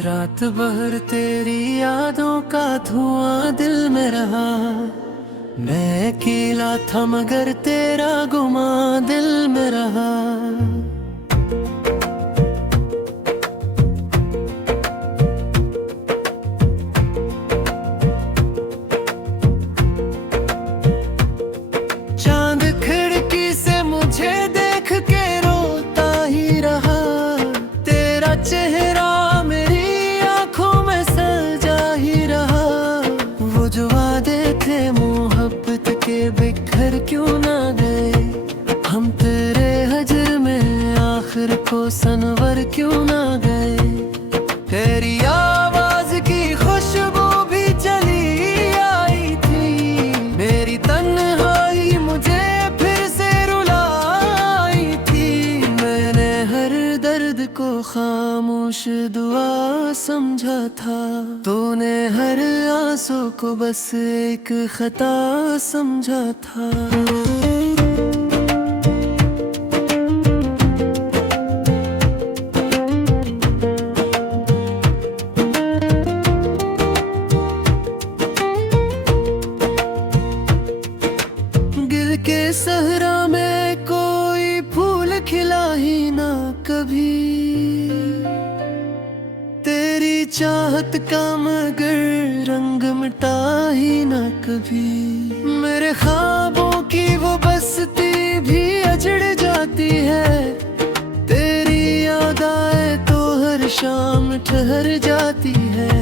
रात भर तेरी यादों का धुआं दिल में रहा। मैं अकेला था मगर तेरा गुमा दिल में रहा। चांद खिड़की से मुझे देख के रोता ही रहा। तेरा चेहरा मेरी आंखों में सजा ही रहा। वो जो वादे थे मोहब्बत के बिखर क्यों ना गए। हम तेरे हजर में आखिर को सनवर क्यों ना गए। तेरी आवाज की खुशबू भी चली आई थी। मेरी तन्हाई मुझे फिर से रुलाई थी। मैंने हर दर्द को खामोश दुआ समझा था। तूने हर आंसू को बस एक खता समझा था। के सहरा में कोई फूल खिला ही ना कभी। तेरी चाहत का मगर रंग मिटा ही ना कभी। मेरे ख्वाबों की वो बस्ती भी अजड़ जाती है। तेरी याद आए तो हर शाम ठहर जाती है।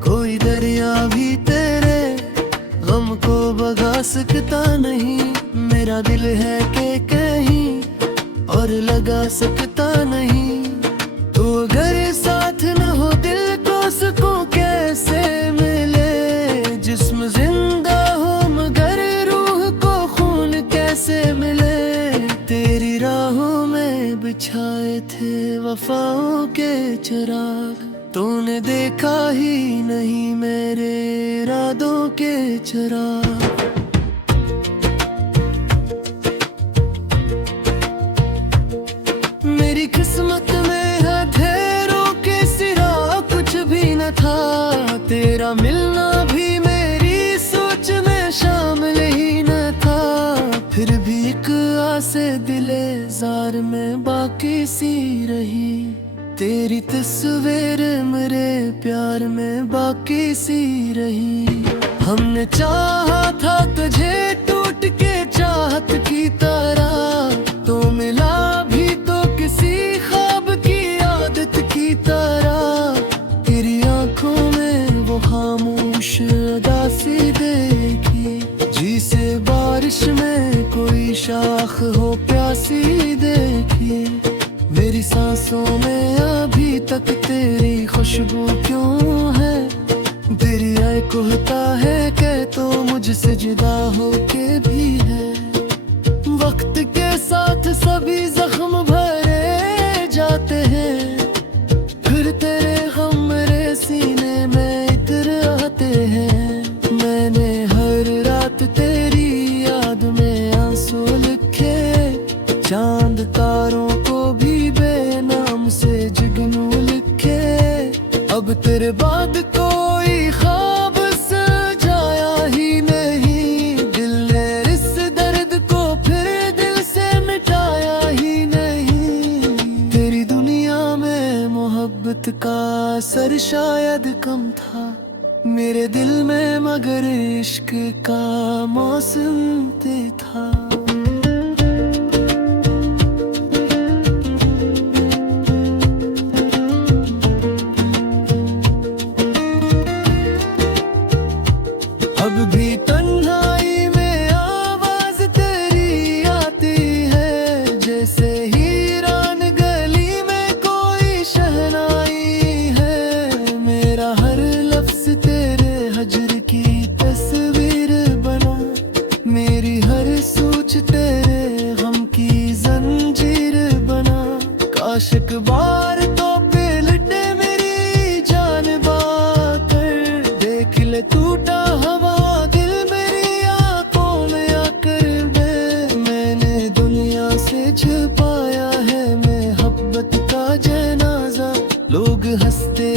कोई दरिया भी तेरे गम को भगा सकता नहीं। मेरा दिल है कि कहीं और लगा सकता नहीं। तो अगर साथ न हो दिल को सुकून कैसे मिले। जिस्म जिंदा हो मगर रूह को खून कैसे मिले। तेरी राहों में बिछाए थे वफाओं के चिराग। तूने देखा ही नहीं मेरे इरादों के चिराग। मेरी किस्मत में अंधेरों के सिवा कुछ भी न था। तेरा मिलना भी मेरी सोच में शामिल ही न था। फिर भी एक आसे दिले जार में बाकी सी रही। तेरी तस्वीर मेरे प्यार में बाकी सी रही। हमने चाहा था तुझे टूट के चाहत की तरह। तो मिला भी तो किसी ख्वाब की आदत की तरह। तेरी आंखों में वो खामोश उदासी देखी। जी से बारिश में कोई शाख हो प्यासी देखी। मेरी सांसों में अभी तक तेरी खुशबू क्यों है। तेरी आय कहता है कि तो मुझसे जुदा हो के भी है। वक्त के साथ सभी जख्म भरे जाते हैं। फिर तेरे हम मेरे सीने में इतर आते हैं। मैंने हर रात तेरी याद में आंसू लिखे। चांद तारों को भी बेनाम से जुगनू लिखे। अब तेरे बाद कोई ख्वाब सजाया ही नहीं। दिल ने इस दर्द को फिर दिल से मिटाया ही नहीं। तेरी दुनिया में मोहब्बत का असर शायद कम था। मेरे दिल में मगर इश्क का मौसम ते था। अब भी तन्हाई में आवाज तेरी आती है। जैसे हीरान गली में कोई शहनाई है। मेरा हर लफ्ज तेरे हजर की तस्वीर बना। मेरी हर सोच तेरे गम की जंजीर बना। काश एक बार तो पलटे मेरी जान बाकर। देख ले टूटा हवा दिल मेरी आंखों में आकर बे। मैंने दुनिया से छुपाया है मोहब्बत का जनाजा। लोग हंसते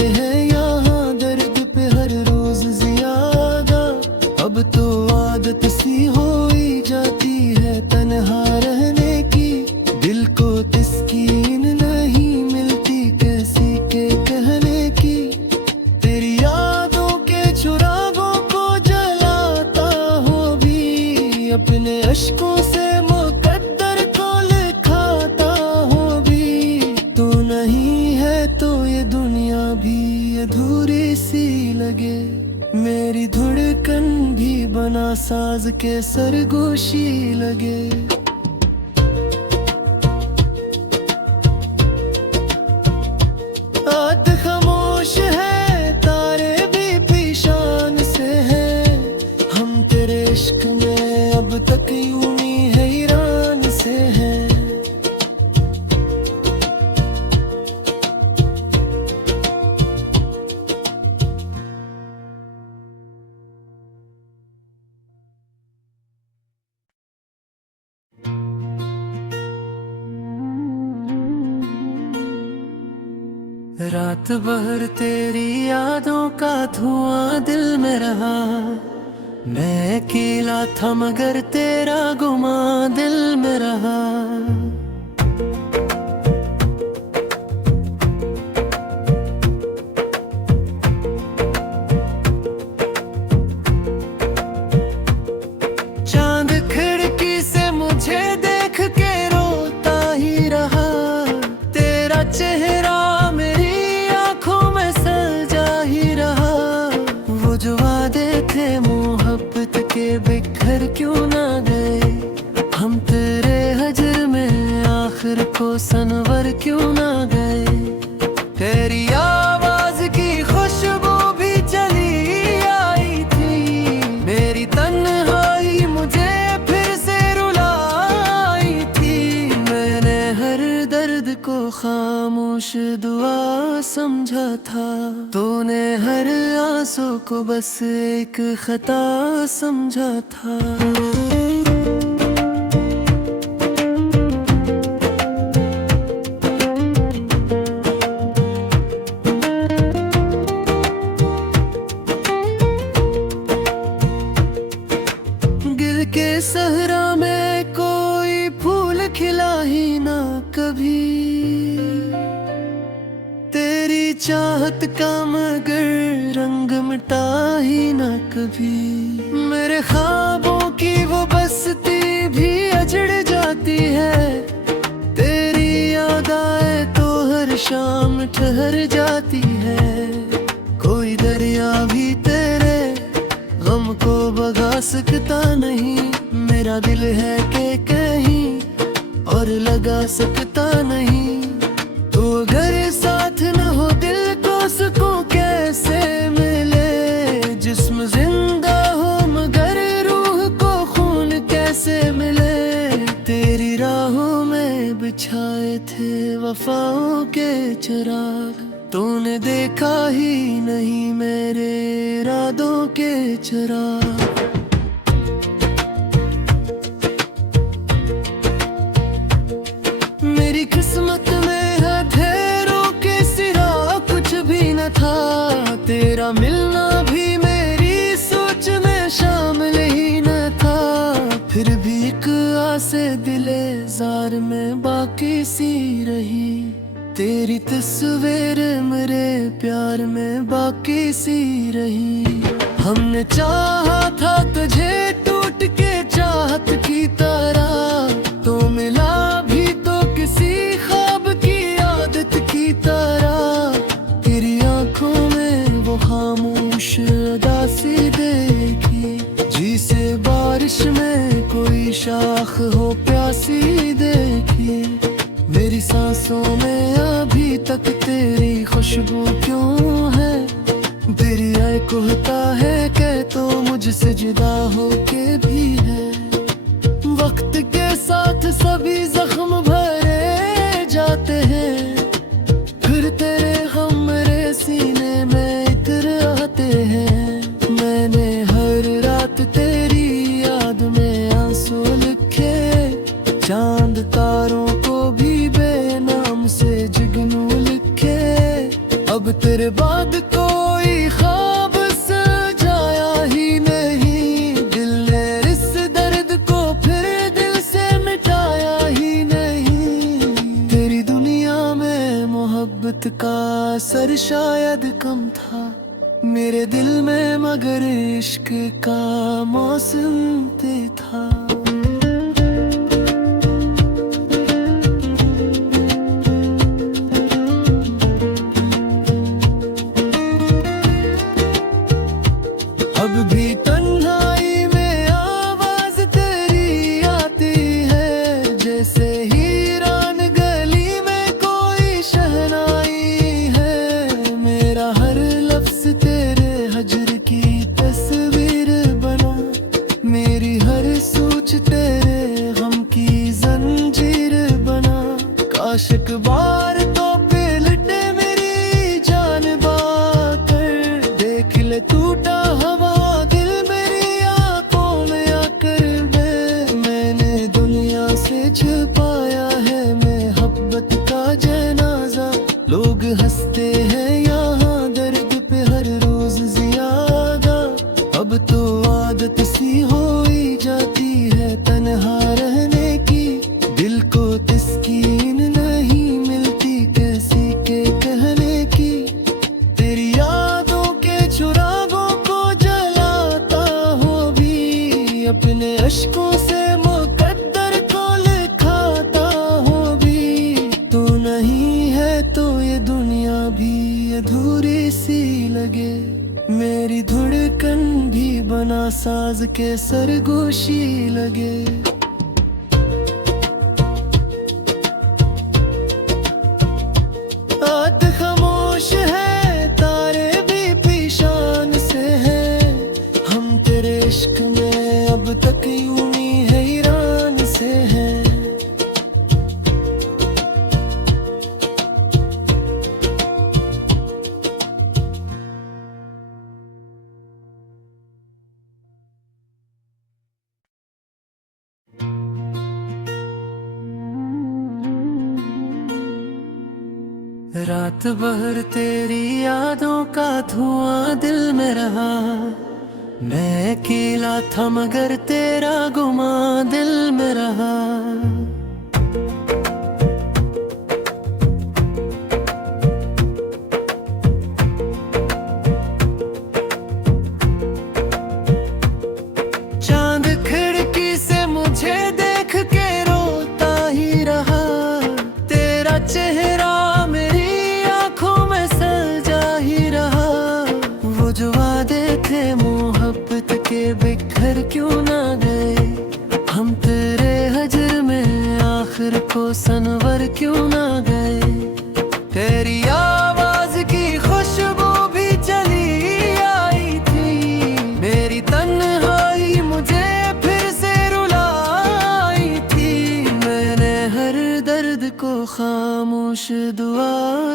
साज के सरगोशी लगे। रात खामोश है, तारे भी पीशान से हैं। हम तेरे इश्क में अब तक यूं ही हैरान से हैं। रात भर तेरी यादों का धुआं दिल में रहा। मैं अकेला था मगर तेरा गुमा दिल में रहा। चांद खिड़की से मुझे देख के रोता ही रहा। तेरा चेहरा मोहब्बत के बिखर क्यों ना गए। हम तेरे हजर में आखिर को सनवर क्यों ना गए। तेरी आवाज की खुशबू भी चली आई थी। मेरी तन्हाई मुझे फिर से रुलाई थी। मैंने हर दर्द को खामोश दुआ समझा था। तूने हर आंसू को बस एक खता समझा था। गिल के सहरा में कोई फूल खिला ही ना कभी। तेरी चाहत का मगर रंग मिटा ही ना कभी। मेरे ख्वाबों की वो बस्ती भी अजड़ जाती है। तेरी याद आए तो हर शाम ठहर जाती है। कोई दरिया भी तेरे गम को भगा सकता नहीं। मेरा दिल है कि कहीं और लगा सकता नहीं। तो अगर साथ न हो दिल को सुकून कैसे मिले। जिस्म जिंदा हो मगर रूह को खून कैसे मिले। तेरी राहों में बिछाए थे वफाओं के चिराग। तूने देखा ही नहीं मेरे इरादों के चिराग। मेरी किस्मत में अंधेरों के सिवा कुछ भी न था। तेरा मिलना भी मेरी सोच में शामिल ही न था। फिर भी एक आसे दिले जार में बाकी सी रही। तेरी तस्वीर मेरे प्यार में बाकी सी रही। हमने चाहा था तुझे टूट के चाहत की तरह। तो मिला भी तो किसी ख्वाब की आदत की तरह। तेरी आंखों में वो खामोश उदासी देखी। जी से बारिश में कोई शाख हो प्यासी देखी। मेरी सांसों में अभी तक तेरी खुशबू क्यों है। तेरी आय कहता है कि तो मुझसे जुदा हो के भी है। वक्त के साथ सभी जख्म भरे जाते हैं। फिर तेरे हम मेरे सीने में इतर आते हैं। मैंने हर रात तेरी याद में आंसू लिखे। चांद तारों को भी बेनाम से जुगनू लिखे। अब तेरे बाद कोई ख्वाब सजाया ही नहीं। दिल ने इस दर्द को फिर दिल से मिटाया ही नहीं। तेरी दुनिया में मोहब्बत का असर शायद कम था। मेरे दिल में मगर इश्क का मौसम ते था। अब भी तन्हाई में आशिक बार तो पिलटे मेरी जान बाकर, देख ले टूटा हवा दिल मेरी आंखों में आकर। मैंने दुनिया से छुपाया है मोहब्बत का जनाजा, लोग हंसते हैं यहाँ दर्द पे हर रोज ज्यादा। अब तो आदत सी हो ही जाती है तन्हा रहने की, दिल को तस्कीन नहीं मिलती कैसी के कहने की। तेरी यादों के चुरागों को जलाता हो भी, अपने अश्कों से मुकद्दर को लिखाता हो भी। तू नहीं है तो ये दुनिया भी अधूरी सी लगे, मेरी धड़कन भी बना साज के सरगोशी लगे। रात खामोश है तारे भी पीशान से हैं, हम तेरे इश्क में अब तक यूं ही हैरान से हैं। रात भर तेरी यादों का धुआं दिल में रहा, मैं अकेला था मगर तेरा गुमा दिल में रहा। चांद खिड़की से मुझे देख के रोता ही रहा, तेरा चेहरा मोहब्बत के बिखर क्यों ना गए, हम तेरे हजर में आखिर को सनवर क्यों ना गए। तेरी आवाज की खुशबू भी चली आई थी, मेरी तन्हाई मुझे फिर से रुलाई थी। मैंने हर दर्द को खामोश दुआ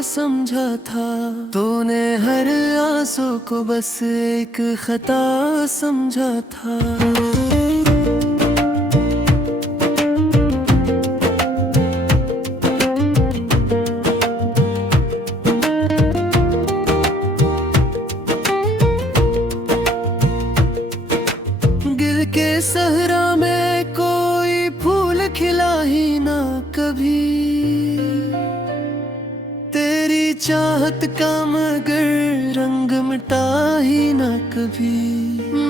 समझा था, तूने हर आंसू को बस एक खता समझा था। गिर के सहरा में कोई फूल खिला ही ना कभी, तेरी चाहत का मगर रंग मिटा ही ना कभी।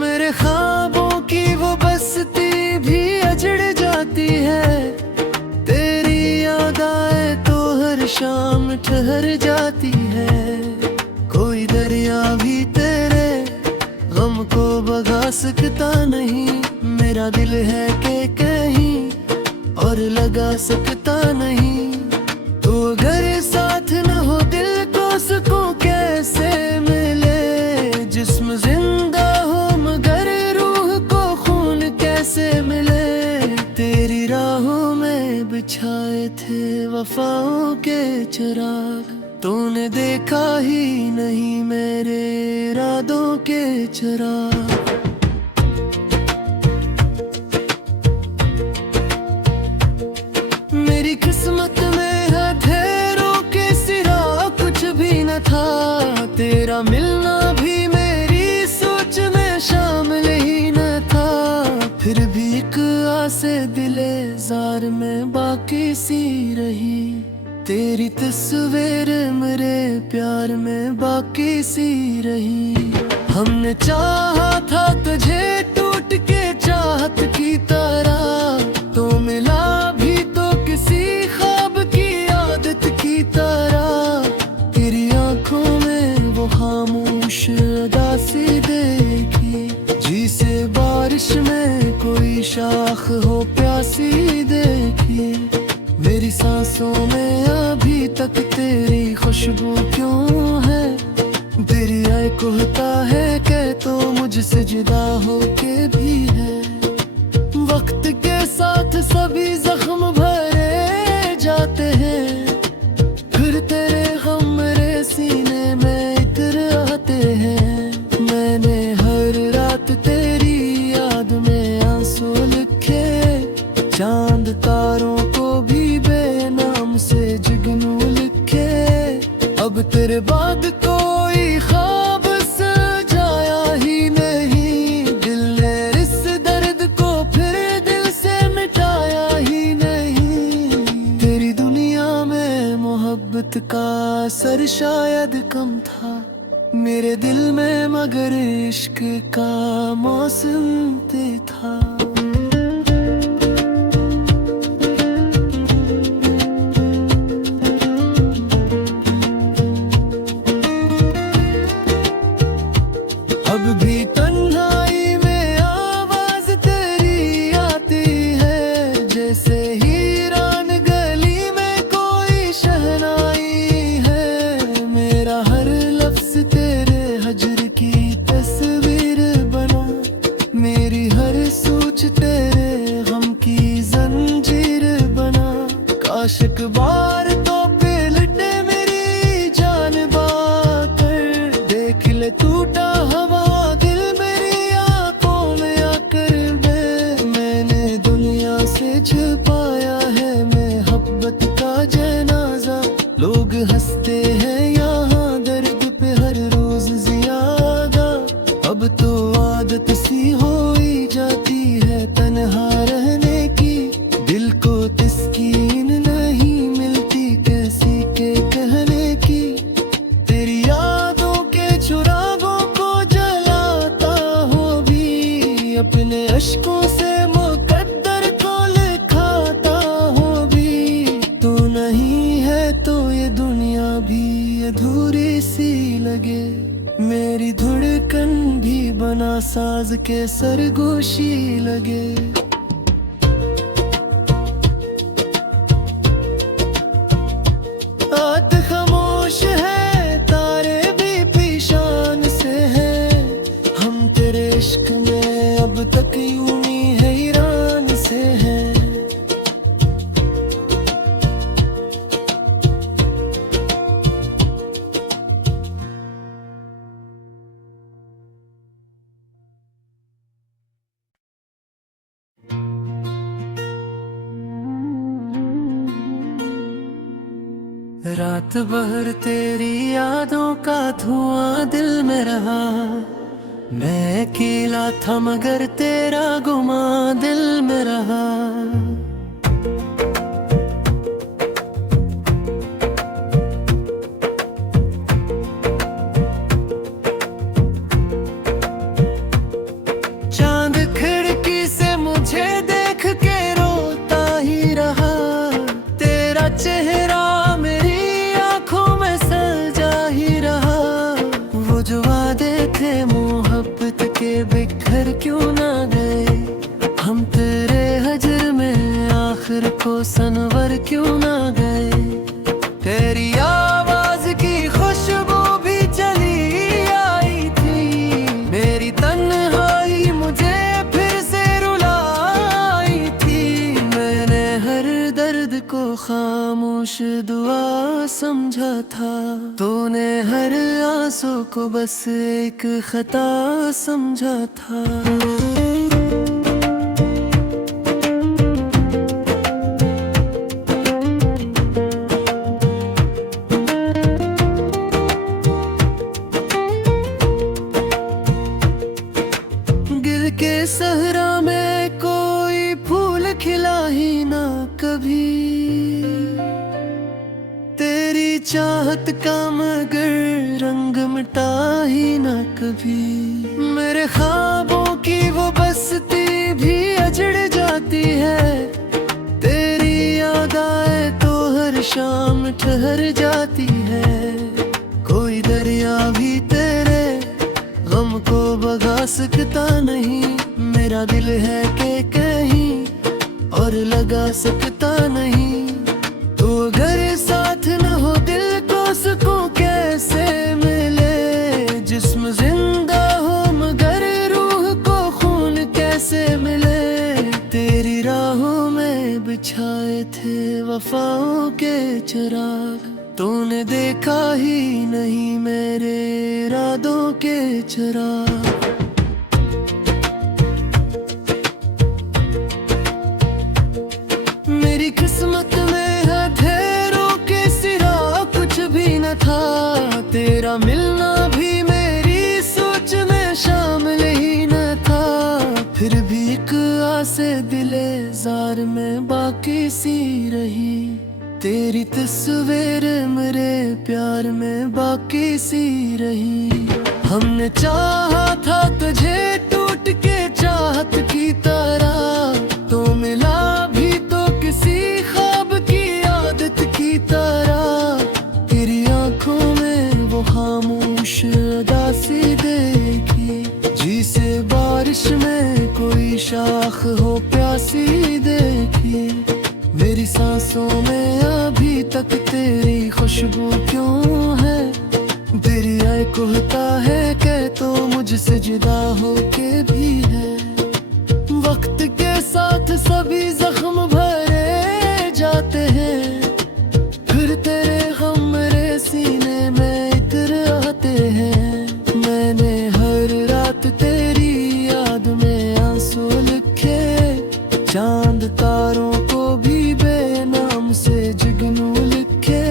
मेरे ख्वाबों की वो बस्ती भी अजड़ जाती है, तेरी याद आए तो हर शाम ठहर जाती है। कोई दरिया भी तेरे गम को भगा सकता नहीं, मेरा दिल है कि कहीं और लगा सकता नहीं। तो अगर साथ न हो दिल को सुकून कैसे मिले, जिस्म जिंदा हो मगर रूह को खून कैसे मिले। तेरी राहों में बिछाए थे वफाओं के चिराग, तूने देखा ही नहीं मेरे इरादों के चिराग। मेरी किस्मत में अंधेरों के सिरा कुछ भी न था, तेरा मिलना भी मेरी सोच में शामिल ही न था। फिर भी एक आसे दिले जार में बाकी सी रही, तेरी तस्वीर मेरे प्यार में बाकी सी रही। हमने चाहा था तुझे टूट के चाहत की तरह, तो मिला भी तो किसी ख्वाब की आदत की तरह। तेरी आंखों में वो खामोश उदासी देखी, जिसे बारिश में कोई शाख हो प्यासी देखी। मेरी सांसों में अभी तक तेरी खुशबू क्यों है, तेरी आय कहता है कि तो मुझसे जुदा हो के भी है। वक्त के साथ सभी जख्म भरे जाते हैं, चांद तारों को भी बेनाम से जुगनू लिखे। अब तेरे बाद कोई ख्वाब सजाया ही नहीं, दिल ने इस दर्द को फिर दिल से मिटाया ही नहीं। तेरी दुनिया में मोहब्बत का असर शायद कम था मेरे दिल में, मगर इश्क का मौसम ते था। अब भी तन्हाई में आवाज तेरी आती है, जैसे हीरान गली में कोई शहनाई है। मेरा हर लफ्ज तेरे हजर की तस्वीर बना, मेरी हर सोच तेरे गम की जंजीर बना। काश एक बार तो पलटे मेरी जान बाकर, देख ले टूटा हवा दिल मेरी आंखों में आकर बे। मैंने दुनिया से छुपाया है मोहब्बत का जनाजा, लोग हंसते हैं यहाँ दर्द पे हर रोज ज्यादा। अब तो आदत सी हो ही जाती है तन्हा रहने की, दिल को तस्कीन नहीं मिलती कैसी के कहने की। तेरी यादों के चुरागों को जलाता हो भी, अपने अश्कों से मुकद्दर को लिखाता हो भी। तू नहीं है तो ये दुनिया भी अधूरी सी लगे, मेरी धड़कन भी बना साज के सरगोशी लगे। रात खामोश है तारे भी पीशान से हैं, हम तेरे इश्क में अब तक यूं ही हैरान से हैं। रात भर तेरी यादों का धुआं दिल में रहा, मैं अकेला था मगर तेरा गुमा दिल में रहा। चांद खिड़की से मुझे देख के रोता ही रहा, तेरा चेहरा मोहब्बत के बिखर क्यों ना गए, हम तेरे हजर में आखिर को सनवर क्यों ना गए। तेरी आवाज की खुशबू भी चली आई थी, मेरी तन्हाई मुझे फिर से रुलाई थी। मैंने हर दर्द को खामोश दुआ समझा था, तूने हर आंसू को बस एक खता समझा था। गिर के सहरा में कोई फूल खिला ही ना कभी, तेरी चाहत का मगर रंग मिटा ही ना कभी। मेरे ख्वाबों की वो बस्ती भी अजड़ जाती है, तेरी याद आए तो हर शाम ठहर जाती है। कोई दरिया भी तेरे गम को भगा सकता नहीं, मेरा दिल है कि कहीं और लगा सकता नहीं। तो अगर साथ न हो दिल को सुकून कैसे मिले, जिस्म जिंदा हो मगर रूह को खून कैसे मिले। तेरी राहों में बिछाए थे वफाओं के चिराग, तूने देखा ही नहीं मेरे इरादों के चिराग। मेरी किस्मत में अंधेरों के सिवा कुछ भी न था। तेरा मिलना भी मेरी सोच में शामिल ही न था। फिर भी एक आस दिले जार में बाकी सी रही। तेरी तस्वीर मेरे प्यार में बाकी सी रही। हमने चाहा था तुझे टूट के चाहत की तरह, तो मिला भी तो किसी ख्वाब की आदत की तरह। तेरी आंखों में वो खामोश उदासी देखी, जिसे बारिश में कोई शाख हो प्यासी देखी। मेरी सांसों में अभी तक तेरी खुशबू क्यों है? तेरी आय कहता है कि तो मुझसे जुदा हो के भी है। वक्त के साथ सभी जख्म भरे जाते हैं, फिर तेरे गम मेरे सीने में इतर आते हैं। मैंने हर रात तेरी याद में आंसू लिखे, चांद तारों को भी बेनाम से जुगनू लिखे।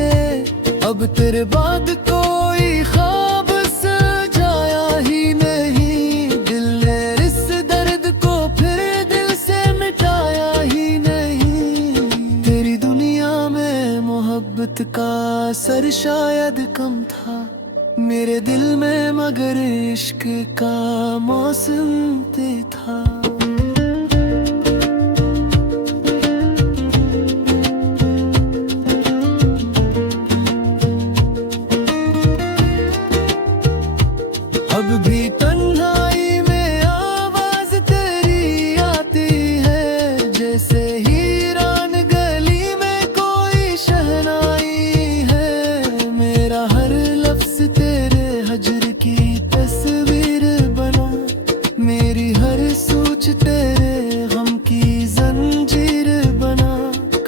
अब तेरे बाद कोई ख्वाब सजाया ही नहीं, दिल ने इस दर्द को फिर दिल से मिटाया ही नहीं। तेरी दुनिया में मोहब्बत का असर शायद कम था मेरे दिल में, मगर इश्क का मौसम ते था। अब भी तन्हाई में आवाज तेरी आती है, जैसे हीरान गली में कोई शहनाई है। मेरा हर लफ्ज तेरे हजर की तस्वीर बना, मेरी हर सोच तेरे गम की जंजीर बना।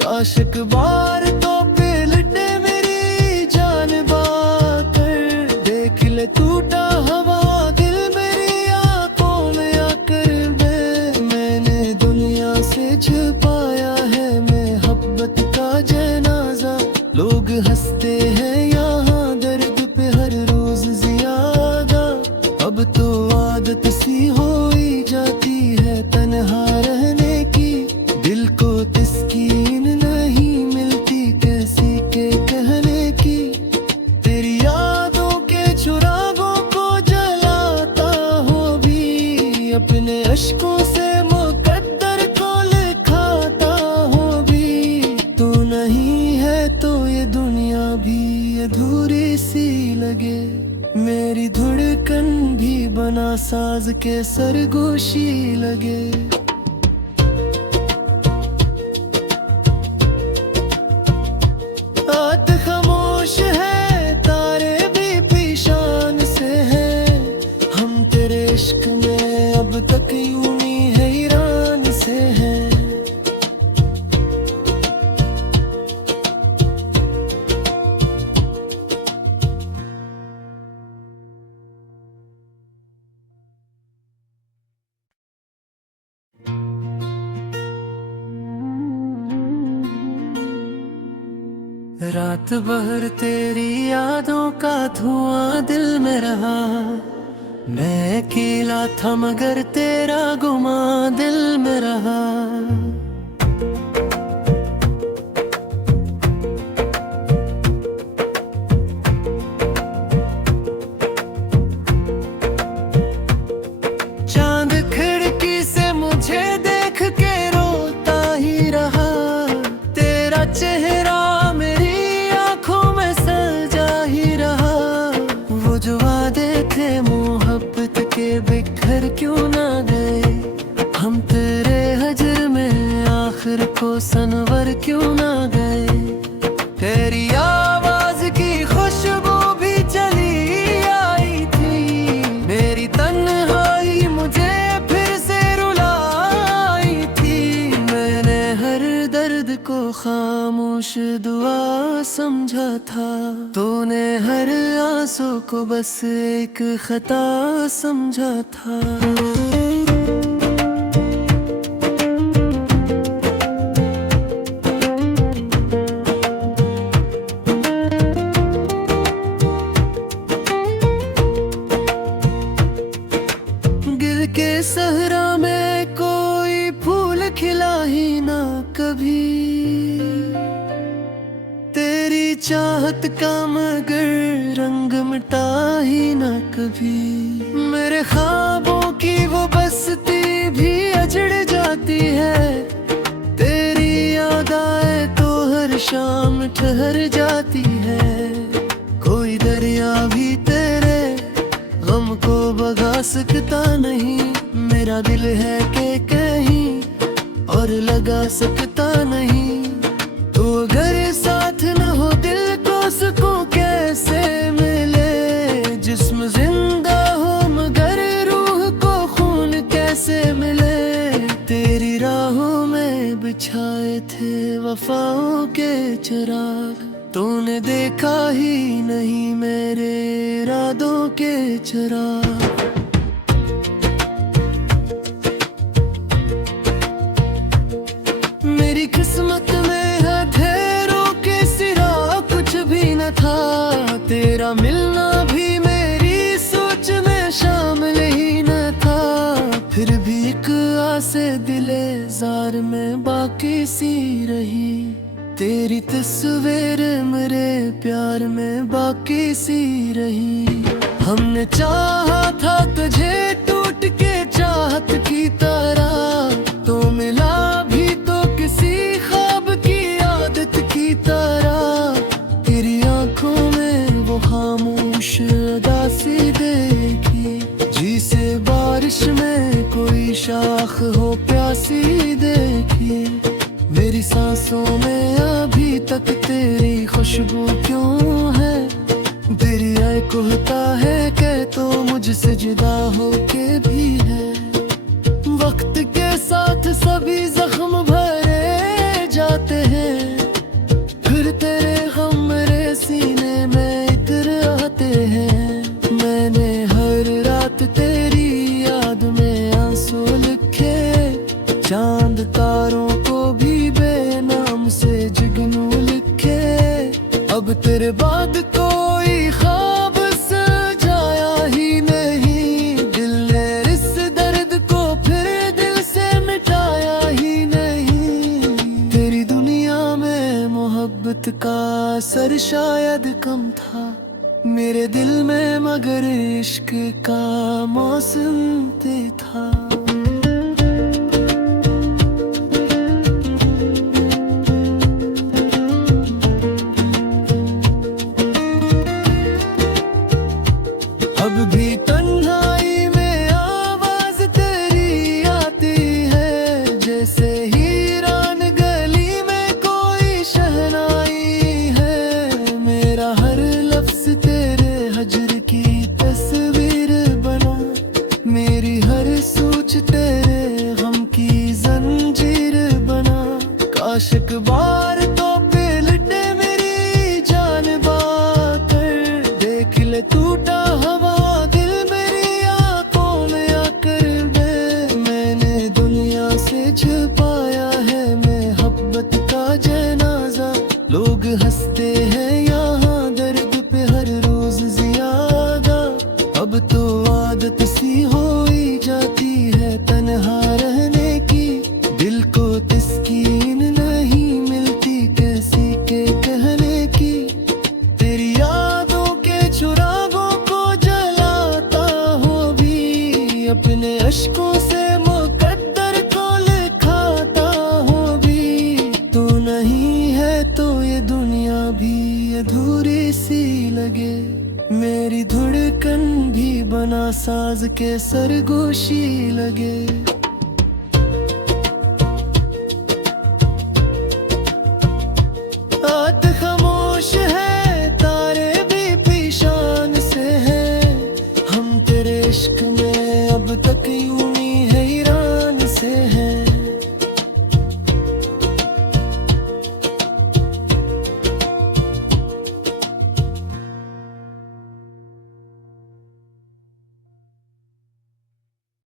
काश एक बार तो पलटे मेरी जान बाकर, देख ले टूटा हवा दिल मेरी आंखों में आकर बे। मैंने दुनिया से छुपाया है मोहब्बत का जनाजा। लोग हंसते हैं यहाँ दर्द पे हर रोज ज्यादा। अब तो आदत सी हो ही जाती है तन्हा रहने की, दिल को तस्कीन नहीं मिलती कैसी के कहने की। तेरी यादों के चुरागों को जलाता हो भी, अपने अश्कों से मुकद्दर को लिखाता हो भी। तू नहीं है तो ये दुनिया भी अधूरी सी लगे, मेरी धड़कन भी बना साज के सरगोशी लगे। रात खामोश है, तारे भी पीशान से हैं। हम तेरे इश्क में अब तक यूं ही हैरान से हैं। रात भर तेरी यादों का धुआं दिल में रहा। मैं अकेला था मगर तेरा गुमा दिल में रहा। चांद खिड़की से मुझे देख के रोता ही रहा। तेरा चेहरा बिखर क्यों ना गए, हम तेरे हजर में आखिर को सनवर क्यों ना गए। तेरी आवाज की खुशबू भी चली आई थी, मेरी तन्हाई मुझे फिर से रुलाई थी। मैंने हर दर्द को खामोश दुआ समझा था, तूने हर आंसू को बस एक खता समझा था। तेरी चाहत का मगर रंग मिटा ही ना कभी। मेरे ख्वाबों की वो बस्ती भी अजड़ जाती है, तेरी याद आए तो हर शाम ठहर जाती है। कोई दरिया भी तेरे गम को भगा सकता नहीं, मेरा दिल है कि कहीं और लगा सकता नहीं। तो अगर साथ न हो दिल को सुकून कैसे मिले, जिस्म जिंदा हो मगर रूह को खून कैसे मिले। तेरी राहों में बिछाए थे वफाओं के चिराग, तूने देखा ही नहीं मेरे इरादों के चिराग। मेरी किस्मत में अंधेरों के सिवा कुछ भी न था, तेरा मिलना भी मेरी सोच में शामिल ही न था। फिर भी एक आसे दिले जार में बाकी सी रही, तेरी तस्वीर मेरे प्यार में बाकी सी रही। हमने चाहा था तुझे टूट के चाहत की तरह, तो मिला भी तो किसी ख्वाब की आदत की तरह। तेरी आंखों में वो खामोश उदासी देखी, जिसे बारिश में कोई शाख हो प्यासी देखी। मेरी सांसों में अभी तक तेरी खुशबू क्यों है, तेरी आय कहता है कि तो मुझसे जुदा हो के भी है। वक्त के साथ सभी जख्म भरे जाते हैं, फिर तेरे हम मेरे सीने में इतर आते हैं। मैंने हर रात तेरी याद में आंसू लिखे, चांद तारों को भी बेनाम से जुगनू लिखे। अब तेरे बाद कोई ख्वाब सजाया ही नहीं, दिल ने इस दर्द को फिर दिल से मिटाया ही नहीं। तेरी दुनिया में मोहब्बत का असर शायद कम था, मेरे दिल में मगर इश्क का मौसम ते था। अब भी तन्हाई में आवाज तेरी आती है, जैसे हीरान गली में कोई शहनाई है। मेरा हर लफ्ज तेरे हजर की तस्वीर बना, मेरी हर सोच तेरे गम की जंजीर बना। काश एक बार तो पिलटे मेरी जान बाकर, देख ले टूटा हवा दिल मेरी आंखों में आकर बे। मैंने दुनिया से छुपाया है मोहब्बत का जनाजा, लोग हंसते हैं यहाँ दर्द पे हर रोज ज्यादा। अब तो आदत सी हो ही जाती है तन्हा रहने की, दिल को तस्कीन नहीं मिलती कैसी के कहने की। तेरी यादों के चुरागों को जलाता हो भी, अपने अश्कों से मुकद्दर को लिखाता हो भी। तू नहीं है तो ये दुनिया भी अधूरी सी लगे, मेरी धड़कन भी बना साज के सरगोशी लगे। आत